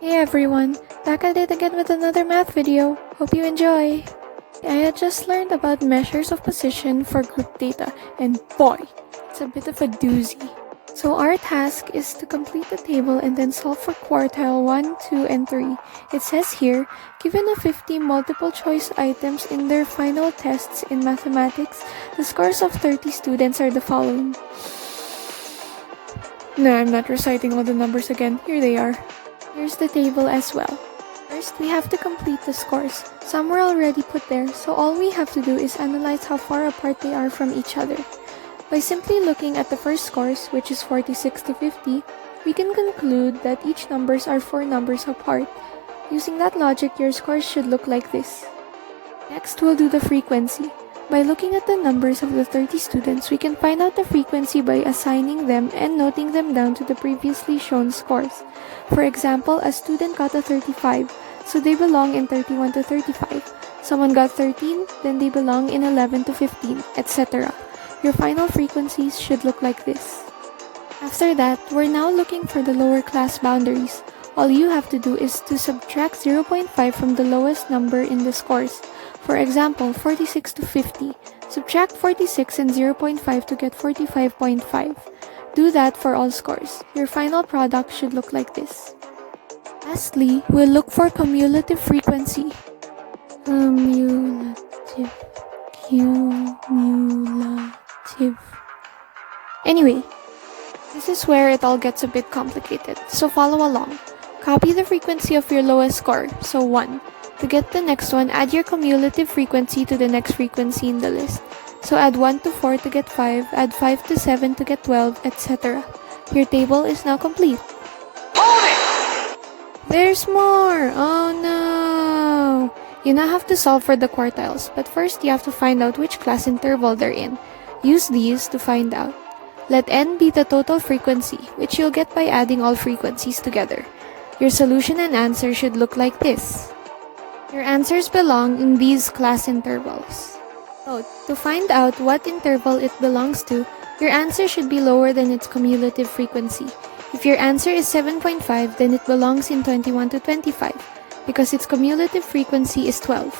Hey everyone, back at it again with another math video. Hope you enjoy! I had just learned about measures of position for group data, and boy, it's a bit of a doozy. So our task is to complete the table and then solve for quartile 1, 2, and 3. It says here, given a 50 multiple choice items in their final tests in mathematics, the scores of 30 students are the following. No, I'm not reciting all the numbers again. Here they are. Here's the table as well. First, we have to complete the scores. Some were already put there, so all we have to do is analyze how far apart they are from each other. By simply looking at the first scores, which is 46 to 50, we can conclude that each numbers are 4 numbers apart. Using that logic, your scores should look like this. Next, we'll do the frequency. By looking at the numbers of the 30 students, we can find out the frequency by assigning them and noting them down to the previously shown scores. For example, a student got a 35, so they belong in 31 to 35. Someone got 13, then they belong in 11 to 15, etc. Your final frequencies should look like this. After that, we're now looking for the lower class boundaries. All you have to do is to subtract 0.5 from the lowest number in the scores. For example, 46 to 50. Subtract 46 and 0.5 to get 45.5. Do that for all scores. Your final product should look like this. Lastly, we'll look for cumulative frequency. Cumulative. Anyway, this is where it all gets a bit complicated, so follow along. Copy the frequency of your lowest score, so 1. To get the next one, add your cumulative frequency to the next frequency in the list. So add 1 to 4 to get 5, add 5 to 7 to get 12, etc. Your table is now complete. Hold it! There's more! Oh no! You now have to solve for the quartiles, but first you have to find out which class interval they're in. Use these to find out. Let n be the total frequency, which you'll get by adding all frequencies together. Your solution and answer should look like this. Your answers belong in these class intervals. Note, to find out what interval it belongs to, your answer should be lower than its cumulative frequency. If your answer is 7.5, then it belongs in 21 to 25, because its cumulative frequency is 12.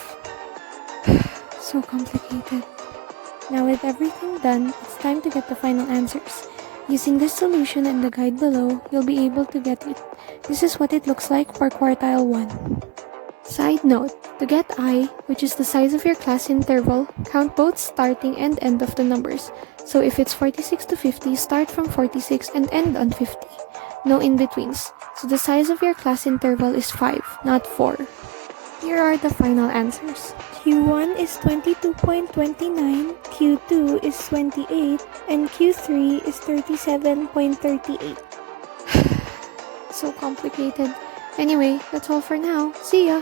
So complicated. Now with everything done, it's time to get the final answers. Using this solution and the guide below, you'll be able to get it. This is what it looks like for quartile 1. Side note, to get I, which is the size of your class interval, count both starting and end of the numbers. So if it's 46 to 50, start from 46 and end on 50. No in-betweens. So the size of your class interval is 5, not 4. Here are the final answers. Q1 is 22.29, Q2 is 28, and Q3 is 37.38. So complicated. Anyway, that's all for now. See ya!